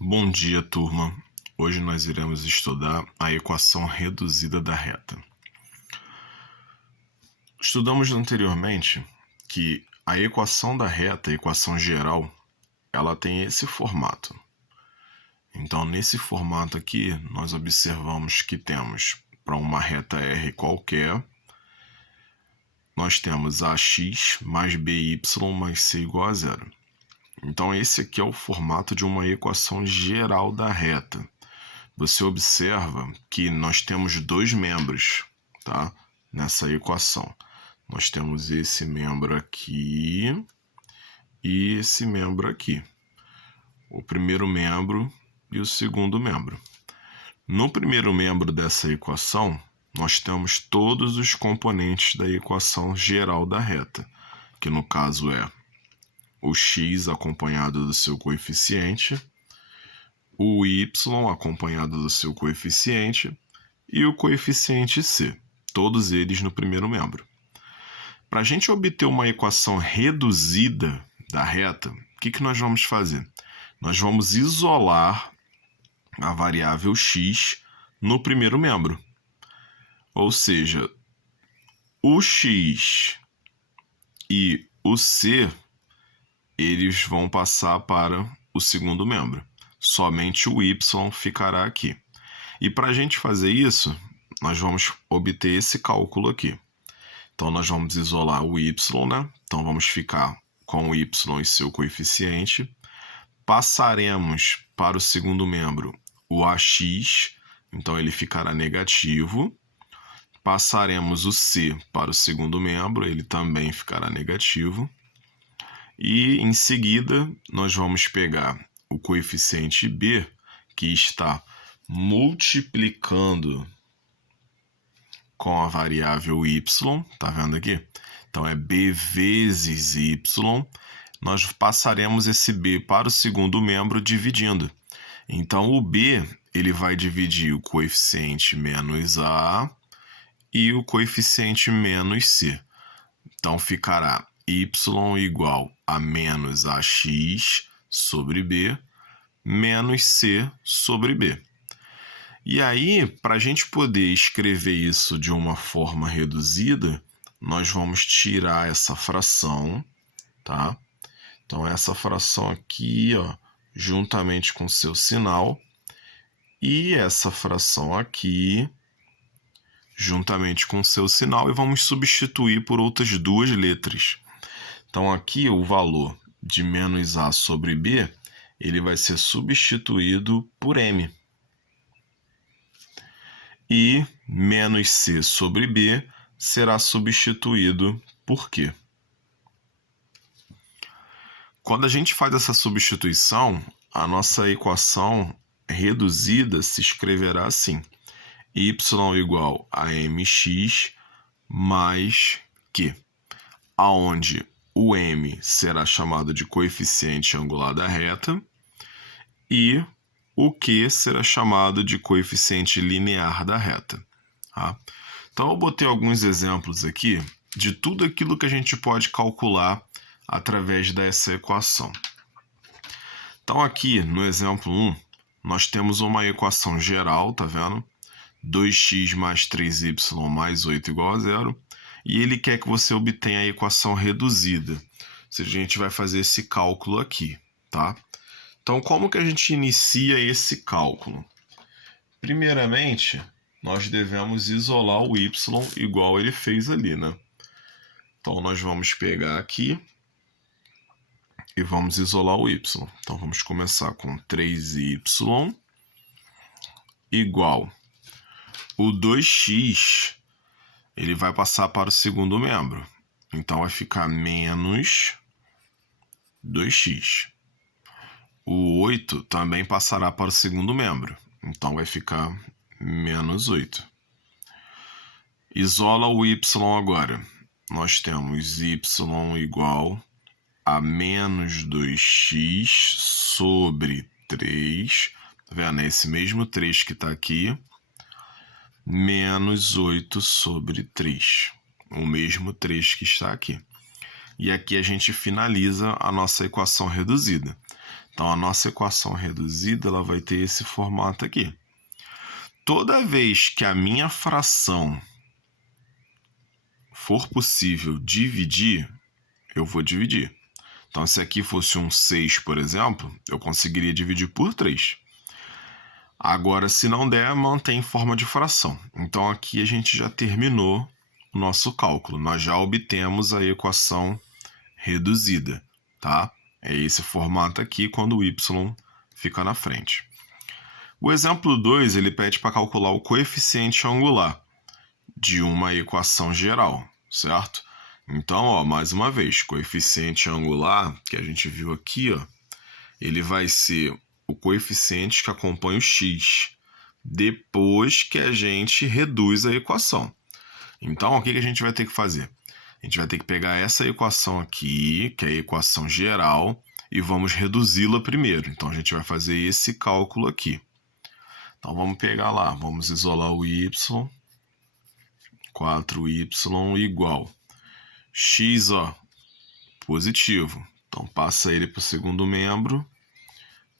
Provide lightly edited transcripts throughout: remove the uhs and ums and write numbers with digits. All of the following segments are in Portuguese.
Bom dia, turma. Hoje nós iremos estudar a equação reduzida da reta. Estudamos anteriormente que a equação da reta, a equação geral, ela tem esse formato. Então, nesse formato aqui, nós observamos que temos para uma reta R qualquer, nós temos ax mais by mais c igual a zero. Então, esse aqui é o formato de uma equação geral da reta. Você observa que nós temos dois membros, tá? Nessa equação. Nós temos esse membro aqui e esse membro aqui. O primeiro membro e o segundo membro. No primeiro membro dessa equação, nós temos todos os componentes da equação geral da reta, que no caso é o x acompanhado do seu coeficiente, o y acompanhado do seu coeficiente e o coeficiente c, todos eles no primeiro membro. Para a gente obter uma equação reduzida da reta, o que nós vamos fazer? Nós vamos isolar a variável x no primeiro membro. Ou seja, o x e o c, eles vão passar para o segundo membro. Somente o y ficará aqui. E para a gente fazer isso, nós vamos obter esse cálculo aqui. Então, nós vamos isolar o y, né? Então, vamos ficar com o y e seu coeficiente. Passaremos para o segundo membro o ax, então ele ficará negativo. Passaremos o c para o segundo membro, ele também ficará negativo. E, em seguida, nós vamos pegar o coeficiente b, que está multiplicando com a variável y, tá vendo aqui? Então, é b vezes y. Nós passaremos esse b para o segundo membro dividindo. Então, o b, ele vai dividir o coeficiente menos a e o coeficiente menos c. Então, ficará y igual a menos ax sobre b, menos c sobre b. E aí, para a gente poder escrever isso de uma forma reduzida, nós vamos tirar essa fração, tá? Então, essa fração aqui, ó, juntamente com seu sinal, e essa fração aqui, juntamente com seu sinal, e vamos substituir por outras duas letras. Então, aqui o valor de menos a sobre b, ele vai ser substituído por m. E menos c sobre b será substituído por q. Quando a gente faz essa substituição, a nossa equação reduzida se escreverá assim: y igual a mx mais q, aonde o m será chamado de coeficiente angular da reta e o q será chamado de coeficiente linear da reta. Tá? Então, eu botei alguns exemplos aqui de tudo aquilo que a gente pode calcular através dessa equação. Então, aqui no exemplo 1, nós temos uma equação geral, tá vendo? 2x mais 3y mais 8 igual a zero. E ele quer que você obtenha a equação reduzida. Ou seja, a gente vai fazer esse cálculo aqui, tá? Então, como que a gente inicia esse cálculo? Primeiramente, nós devemos isolar o y igual ele fez ali, né? Então, nós vamos pegar aqui e vamos isolar o y. Então, vamos começar com 3y igual o 2x, ele vai passar para o segundo membro. Então, vai ficar menos 2x. O 8 também passará para o segundo membro. Então, vai ficar menos 8. Isola o y agora. Nós temos y igual a menos 2x sobre 3. Tá vendo? É esse mesmo 3 que está aqui. Menos 8 sobre 3. O mesmo 3 que está aqui. E aqui a gente finaliza a nossa equação reduzida. Então, a nossa equação reduzida ela vai ter esse formato aqui. Toda vez que a minha fração for possível dividir, eu vou dividir. Então, se aqui fosse um 6, por exemplo, eu conseguiria dividir por 3. Agora, se não der, mantém forma de fração. Então, aqui a gente já terminou o nosso cálculo. Nós já obtemos a equação reduzida, tá? É esse formato aqui quando o y fica na frente. O exemplo 2, ele pede para calcular o coeficiente angular de uma equação geral, certo? Então, ó, mais uma vez, coeficiente angular, que a gente viu aqui, ó, ele vai ser o coeficiente que acompanha o x depois que a gente reduz a equação. Então, o que a gente vai ter que fazer? A gente vai ter que pegar essa equação aqui, que é a equação geral, e vamos reduzi-la primeiro. Então, a gente vai fazer esse cálculo aqui. Então, vamos pegar lá, vamos isolar o y, 4y igual x, ó, positivo. Então, passa ele para o segundo membro,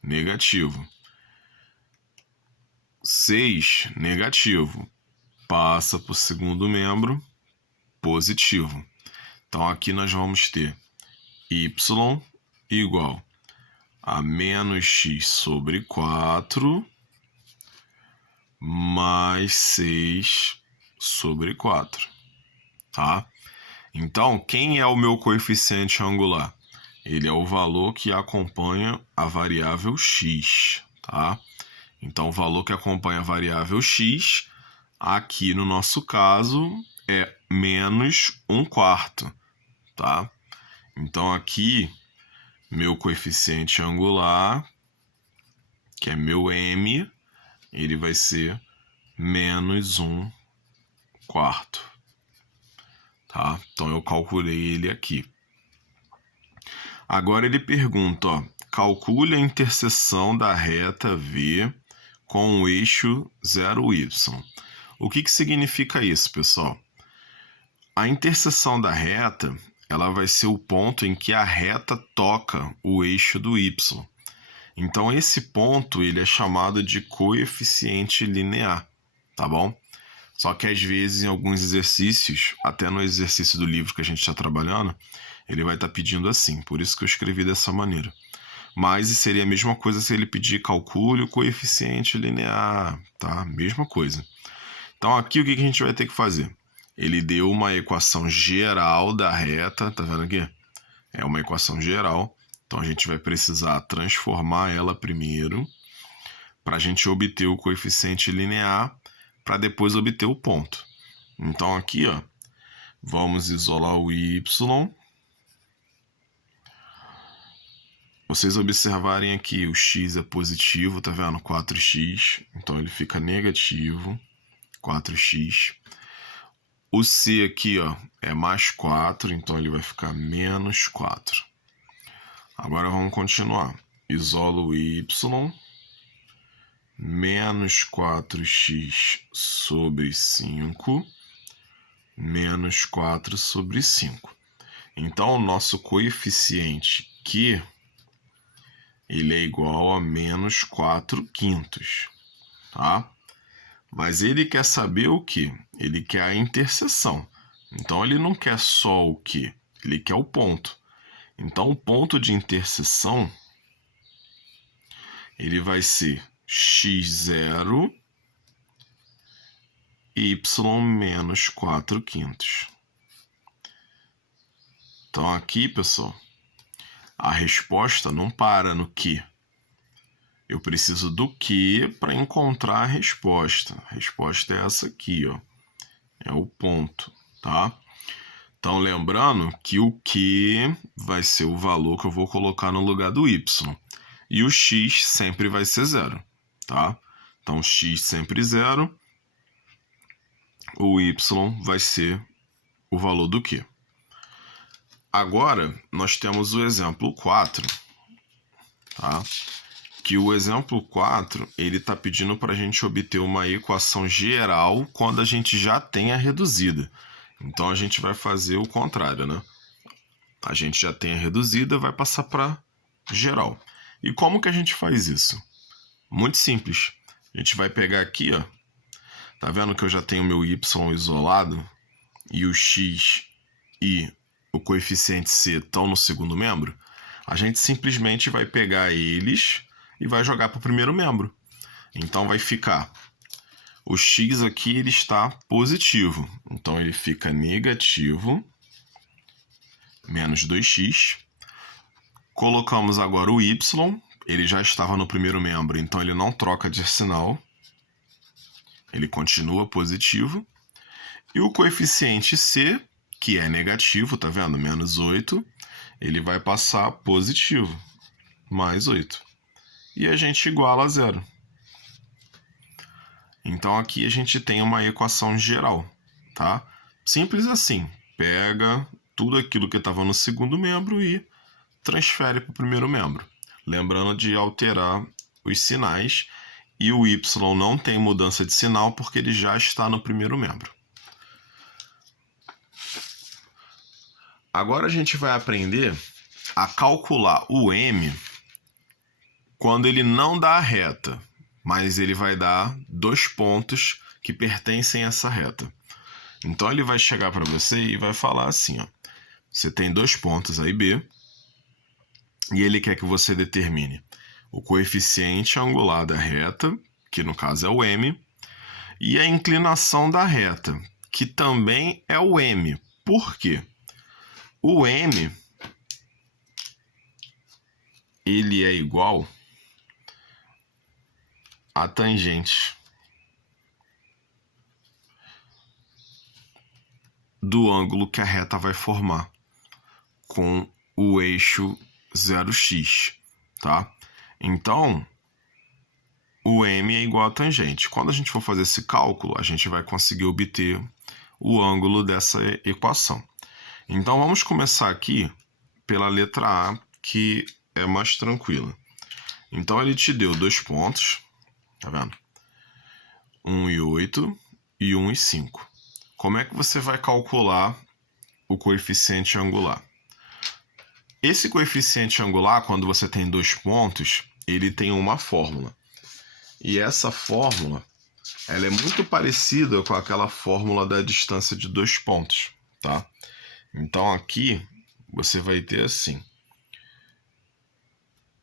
negativo. 6, negativo. Passa para o segundo membro, positivo. Então, aqui nós vamos ter y igual a menos x sobre 4 mais 6 sobre 4, tá? Então, quem é o meu coeficiente angular? Ele é o valor que acompanha a variável x, tá? Então, o valor que acompanha a variável x, aqui no nosso caso, é menos 1/4, tá? Então, aqui, meu coeficiente angular, que é meu m, ele vai ser menos 1/4, tá? Então, eu calculei ele aqui. Agora, ele pergunta, ó, calcule a interseção da reta V com o eixo 0y. O que significa isso, pessoal? A interseção da reta, ela vai ser o ponto em que a reta toca o eixo do y. Então, esse ponto ele é chamado de coeficiente linear, tá bom? Só que às vezes em alguns exercícios, até no exercício do livro que a gente está trabalhando, ele vai estar pedindo assim, por isso que eu escrevi dessa maneira. Mas seria a mesma coisa se ele pedir calcule o coeficiente linear, tá? Mesma coisa. Então aqui o que a gente vai ter que fazer? Ele deu uma equação geral da reta, tá vendo aqui? É uma equação geral, então a gente vai precisar transformar ela primeiro para a gente obter o coeficiente linear, para depois obter o ponto. Então aqui, ó, vamos isolar o y. Vocês observarem aqui, o x é positivo, tá vendo? 4x, então ele fica negativo, 4x. O c aqui, ó, é mais 4, então ele vai ficar menos 4. Agora vamos continuar. Isola o y, menos 4x sobre 5, menos 4 sobre 5. Então, o nosso coeficiente Q, ele é igual a menos 4/5, tá? Mas ele quer saber o quê? Ele quer a interseção. Então, ele não quer só o Q, ele quer o ponto. Então, o ponto de interseção, ele vai ser x0 y menos 4/5. Então, aqui, pessoal, a resposta não para no Q. Eu preciso do Q para encontrar a resposta. A resposta é essa aqui, ó. É o ponto, tá? Então, lembrando que o Q vai ser o valor que eu vou colocar no lugar do y. E o x sempre vai ser 0, tá? Então, x sempre 0. O y vai ser o valor do Q. Agora, nós temos o exemplo 4, tá? Que o exemplo 4, ele está pedindo para a gente obter uma equação geral quando a gente já tem a reduzida. Então, a gente vai fazer o contrário, né? A gente já tem a reduzida, vai passar para geral. E como que a gente faz isso? Muito simples. A gente vai pegar aqui, ó. Tá vendo que eu já tenho meu y isolado e o x e o coeficiente c estão no segundo membro? A gente simplesmente vai pegar eles e vai jogar para o primeiro membro. Então vai ficar, o x aqui ele está positivo, então ele fica negativo, menos 2x. Colocamos agora o y, ele já estava no primeiro membro, então ele não troca de sinal, ele continua positivo. E o coeficiente c, que é negativo, tá vendo? Menos 8, ele vai passar positivo, mais 8. E a gente iguala a zero. Então aqui a gente tem uma equação geral, tá? Simples assim, pega tudo aquilo que estava no segundo membro e transfere para o primeiro membro. Lembrando de alterar os sinais, e o y não tem mudança de sinal porque ele já está no primeiro membro. Agora a gente vai aprender a calcular o m quando ele não dá a reta, mas ele vai dar 2 pontos que pertencem a essa reta. Então ele vai chegar para você e vai falar assim, ó, você tem 2 pontos A e B, e ele quer que você determine o coeficiente angular da reta, que no caso é o m, e a inclinação da reta, que também é o m. Por quê? O m ele é igual a tangente do ângulo que a reta vai formar com o eixo 0x, tá? Então, o m é igual a tangente. Quando a gente for fazer esse cálculo, a gente vai conseguir obter o ângulo dessa equação. Então, vamos começar aqui pela letra A, que é mais tranquila. Então, ele te deu 2 pontos, tá vendo? 1 e 8 e 1 e 5. Como é que você vai calcular o coeficiente angular? Esse coeficiente angular, quando você tem 2 pontos, ele tem uma fórmula. E essa fórmula, ela é muito parecida com aquela fórmula da distância de 2 pontos, tá? Então aqui você vai ter assim: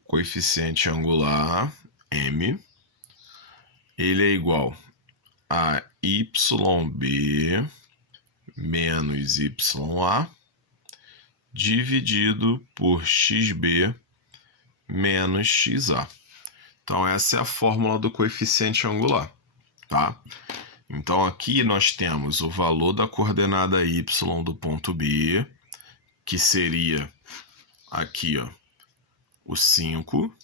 coeficiente angular m, ele é igual a YB menos YA dividido por XB menos XA. Então essa é a fórmula do coeficiente angular, tá? Então aqui nós temos o valor da coordenada y do ponto B, que seria aqui, ó, o 5,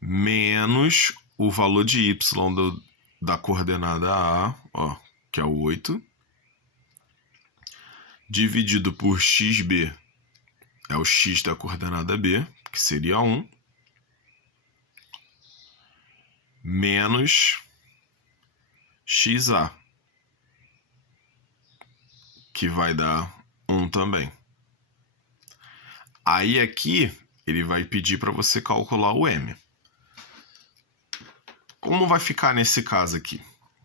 menos o valor de y da coordenada A, ó, que é o 8, dividido por xb, é o x da coordenada B, que seria 1, menos xa, que vai dar 1 também. Aí aqui ele vai pedir para você calcular o m. Como vai ficar nesse caso aqui?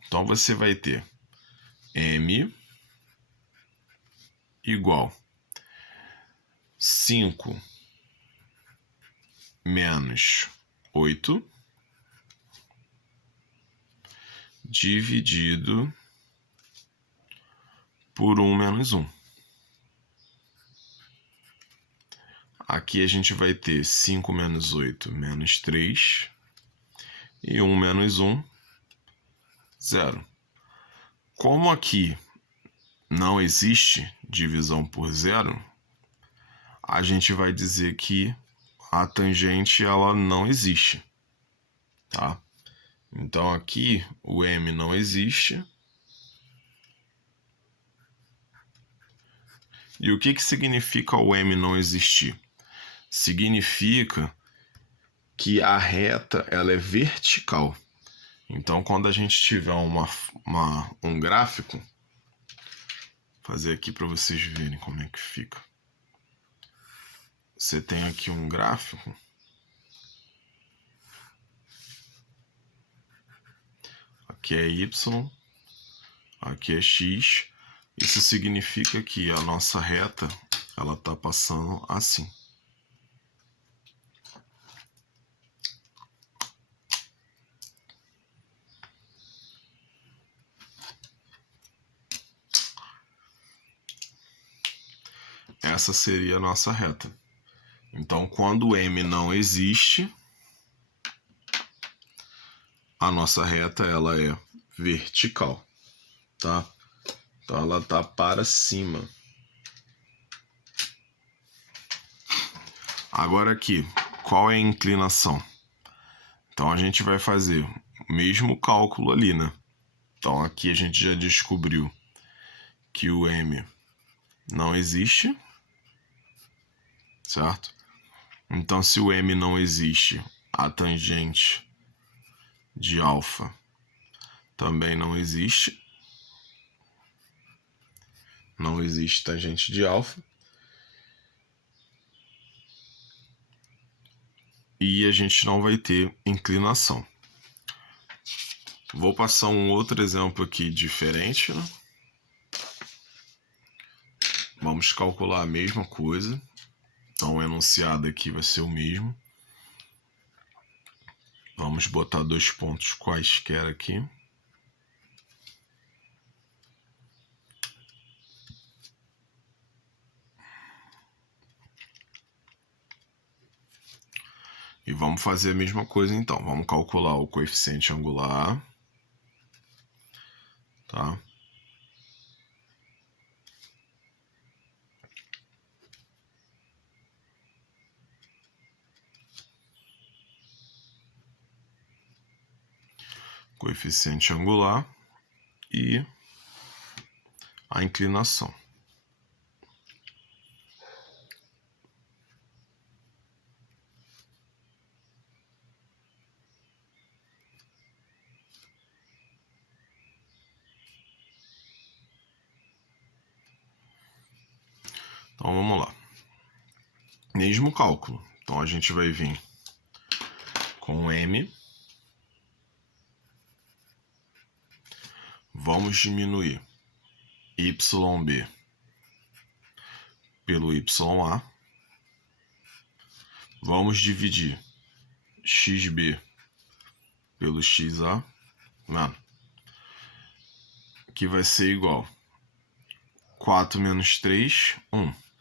Então você vai ter m igual 5 menos 8 dividido por 1 menos 1. Aqui a gente vai ter 5 menos 8 menos 3 e 1 menos 1, 0. Como aqui não existe divisão por zero, a gente vai dizer que a tangente ela não existe, tá? Então aqui o m não existe. E o que significa o m não existir? Significa que a reta ela é vertical. Então quando a gente tiver um gráfico, vou fazer aqui para vocês verem como é que fica. Você tem aqui um gráfico aqui é y, aqui é x. Isso significa que a nossa reta ela está passando assim. Essa seria a nossa reta. Então, quando o M não existe, a nossa reta ela é vertical, tá? Então, ela está para cima. Agora aqui, qual é a inclinação? Então, a gente vai fazer o mesmo cálculo ali, né? Então, aqui a gente já descobriu que o M não existe, certo? Então, se o M não existe, a tangente de alfa também não existe. Não existe tangente de alfa. E a gente não vai ter inclinação. Vou passar um outro exemplo aqui diferente, né? Vamos calcular a mesma coisa. Então, o enunciado aqui vai ser o mesmo. Vamos botar 2 pontos quaisquer aqui. E vamos fazer a mesma coisa então. Vamos calcular o coeficiente angular. Tá? Coeficiente angular e a inclinação. Então vamos lá. Mesmo cálculo. Então a gente vai vir com M. Vamos diminuir YB pelo YA. Vamos dividir XB pelo XA. Mano, que vai ser igual 4 menos 3, 1.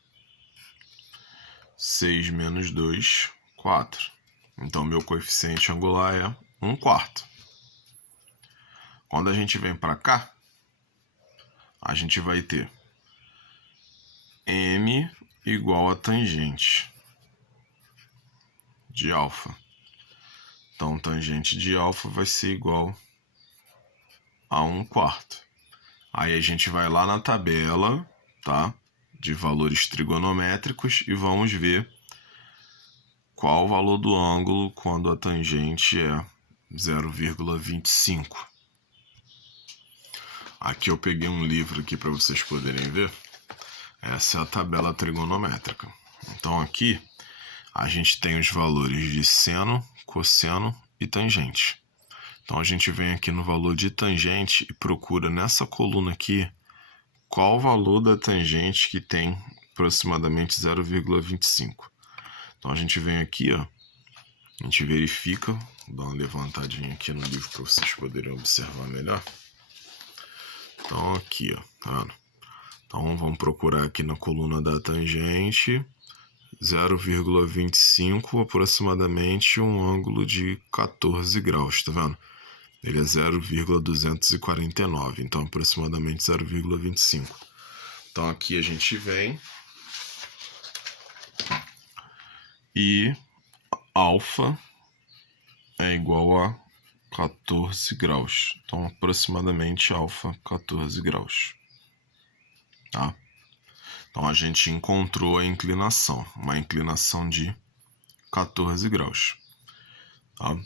6 menos 2, 4. Então, meu coeficiente angular é 1/4. Quando a gente vem para cá, a gente vai ter M igual a tangente de alfa. Então, tangente de alfa vai ser igual a 1/4. Aí a gente vai lá na tabela, tá? De valores trigonométricos e vamos ver qual o valor do ângulo quando a tangente é 0,25. Aqui eu peguei um livro aqui para vocês poderem ver. Essa é a tabela trigonométrica. Então aqui a gente tem os valores de seno, cosseno e tangente. Então a gente vem aqui no valor de tangente e procura nessa coluna aqui qual o valor da tangente que tem aproximadamente 0,25. Então a gente vem aqui, ó, a gente verifica, vou dar uma levantadinha aqui no livro para vocês poderem observar melhor. Então aqui, ó, tá vendo? Então vamos procurar aqui na coluna da tangente 0,25, aproximadamente um ângulo de 14 graus, tá vendo? Ele é 0,249, então aproximadamente 0,25. Então aqui a gente vem e alfa é igual a 14 graus. Então aproximadamente alfa 14 graus. Tá? Então a gente encontrou a inclinação, uma inclinação de 14 graus. Tá?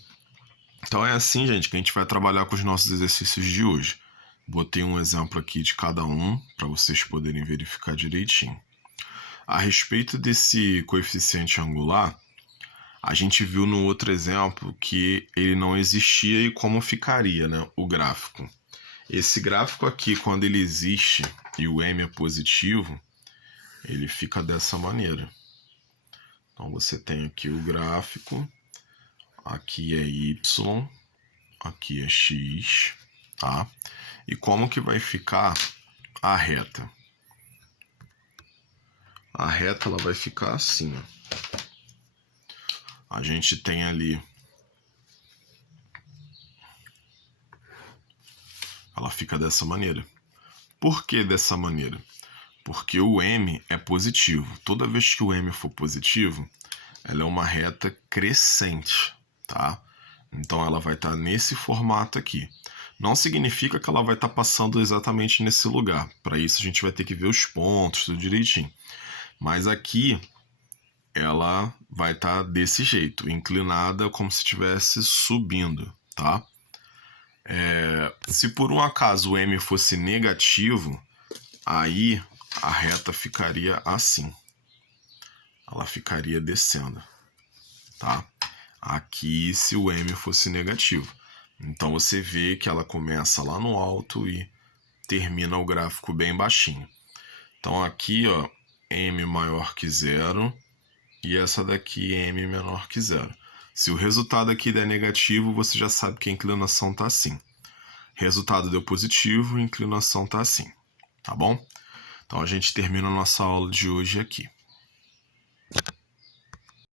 Então é assim, gente, que a gente vai trabalhar com os nossos exercícios de hoje. Botei um exemplo aqui de cada um para vocês poderem verificar direitinho. A respeito desse coeficiente angular, A gente viu no outro exemplo que ele não existia e como ficaria, né, o gráfico. Esse gráfico aqui, quando ele existe e o m é positivo, ele fica dessa maneira. Então você tem aqui o gráfico, aqui é y, aqui é x, tá? E como que vai ficar a reta? A reta ela vai ficar assim, ó. A gente tem ali, ela fica dessa maneira. Por que dessa maneira? Porque o m é positivo. Toda vez que o m for positivo, ela é uma reta crescente, tá? Então ela vai estar nesse formato aqui. Não significa que ela vai estar passando exatamente nesse lugar. Para isso a gente vai ter que ver os pontos, tudo direitinho. Mas aqui ela vai estar desse jeito, inclinada como se estivesse subindo, tá? Se por um acaso o m fosse negativo, aí a reta ficaria assim. Ela ficaria descendo, tá? Aqui se o m fosse negativo. Então você vê que ela começa lá no alto e termina o gráfico bem baixinho. Então aqui, ó, m maior que zero e essa daqui m menor que zero. Se o resultado aqui der negativo, você já sabe que a inclinação está assim. Resultado deu positivo, a inclinação está assim, tá bom? Então a gente termina a nossa aula de hoje aqui.